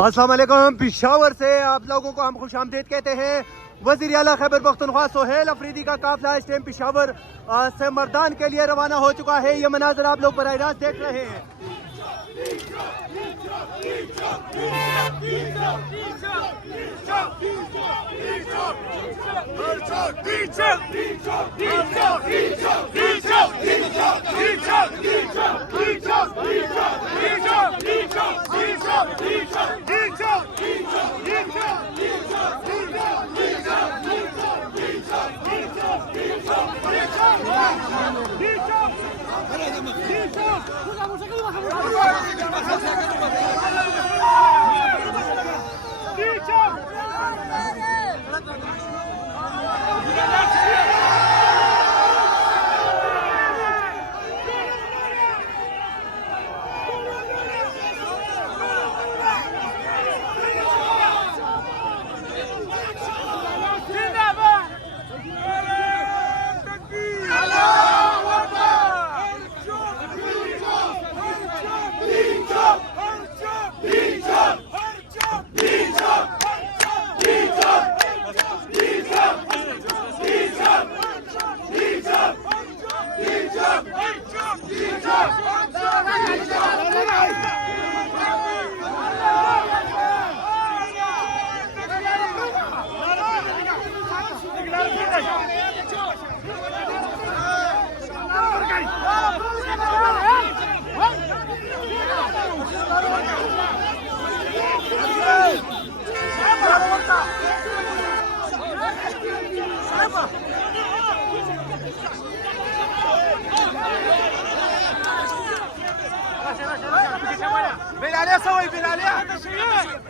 अस्सलाम वालेकुम। पिशावर से आप लोगों को हम खुश आमदीद कहते हैं। वज़ीर आला खैबर पख्तूनख्वा सोहेल अफरीदी का काफिला इस टाइम पिशावर से मर्दान के लिए रवाना हो चुका है। ये मनाजर आप लोग बराह रास्त देख रहे हैं। بلاليه سوي بلاليه هذا شيء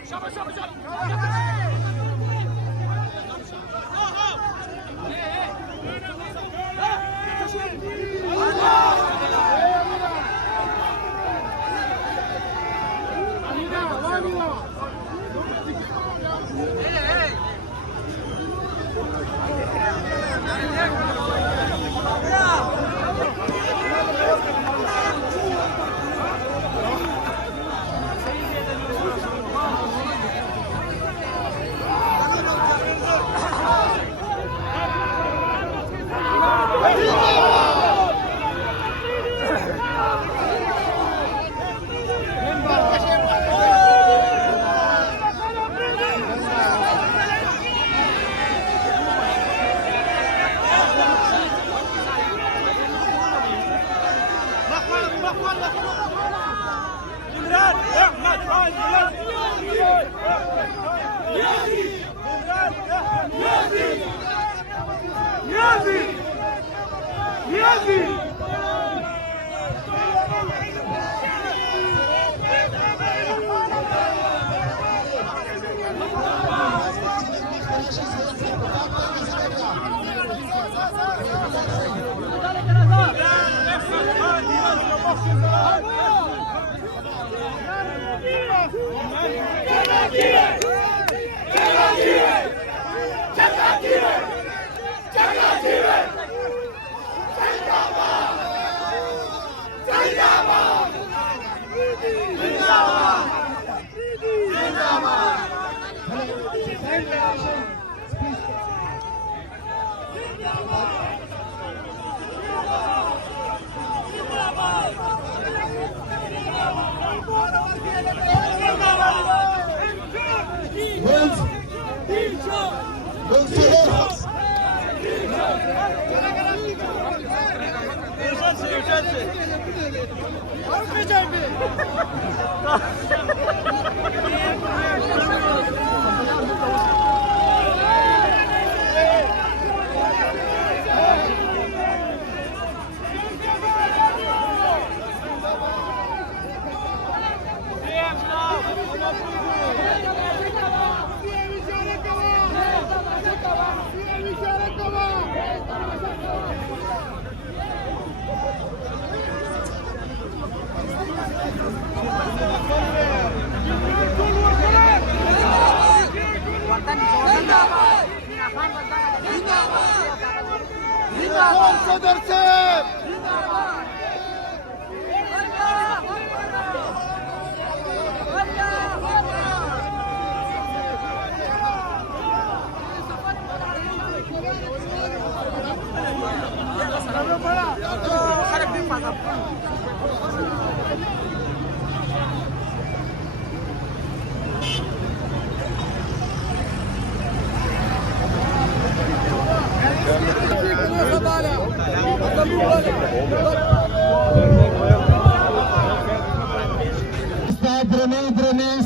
صدر سيف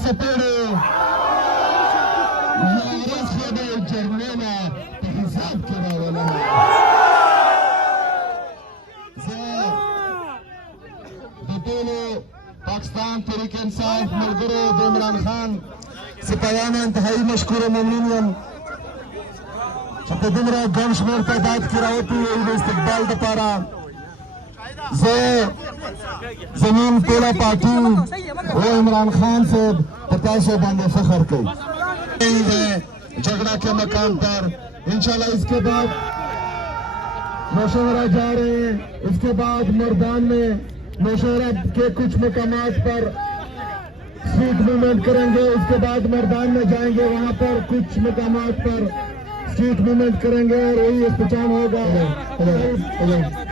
سپیڑو یارس خود جرمنا په حساب کې راولم د ټولو پاکستان تحریک انصاف ملګرو د عمران خان سپایانو انتهایی مشکور و ممنون یم چې په دومره ګڼ شمېر تعداد کې راوتلي یو د استقبال دپاره زه زمون ټوله پارټي و عمران خان صاحب په تاسو باندې فخر کوي جھگڑا کے مقام پر انشاءاللہ اس کے بعد مشورہ جا رہے ہیں اس کے بعد مردان میں مشورہ کے کچھ مقامات پر اسٹریٹ موومنٹ کریں گے اس کے بعد مردان میں جائیں گے وہاں پر کچھ مقامات پر اسٹریٹ موومنٹ کریں گے اور وہی اختتام ہوگا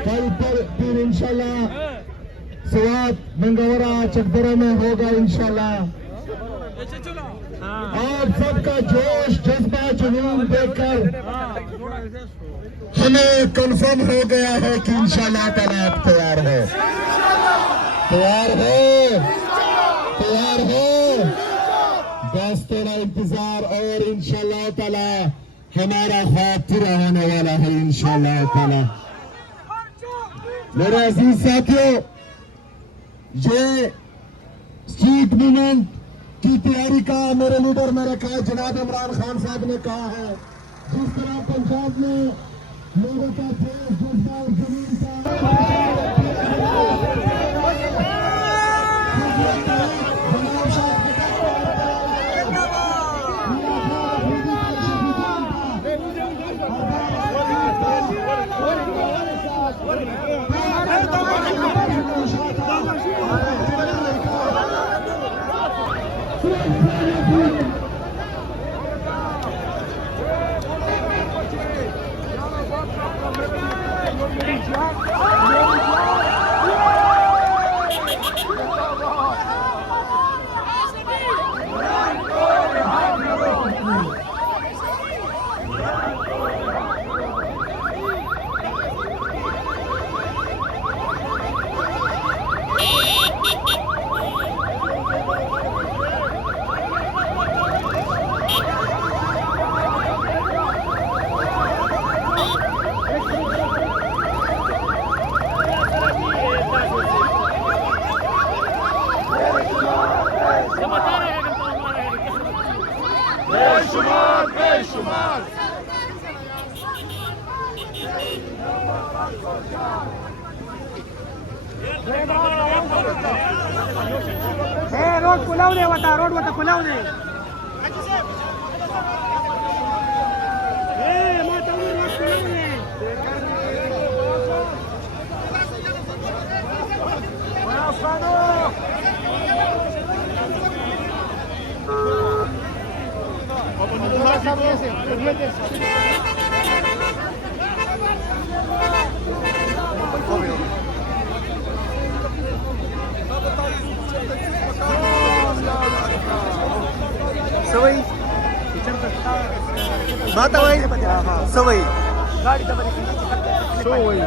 کل پر پھر انشاءاللہ سوات بنگورہ چکدرہ میں ہوگا انشاءاللہ آپ سب کا جوش جذبہ جنون دیکھ کر ہمیں کنفرم ہو گیا ہے کہ انشاءاللہ تعالیٰ آپ تیار ہو بس تھوڑا انتظار اور انشاءاللہ تعالیٰ ہمارا خواب پورا ہونے والا ہے انشاءاللہ تعالیٰ میرے عزیز ساتھیوں یہ اسٹریٹ موومنٹ کی تیاری کا میرے لیڈر میرے کہا جناب عمران خان صاحب نے کہا ہے جس طرح پنجاب میں لوگوں کا جوش جذبہ اور جنون रोड खुलावले होता रोड होता खुलावले सवई बात आहे सवई سوي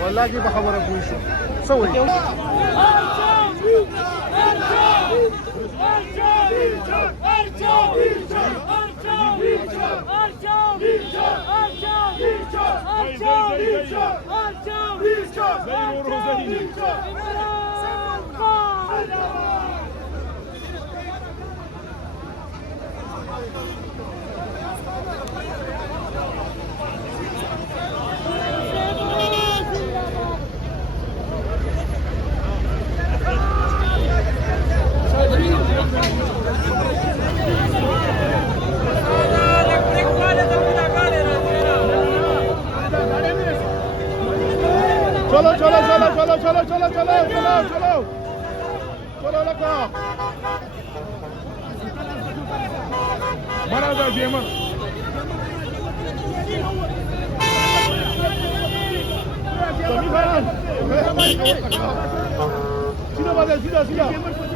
والله دي بخبرك وش سوي चलो चलो चलो चलो चलो चलो चलो चलो चलो चलो लगा बड़ा जा जेमन सीधा बाजा सीधा सीधा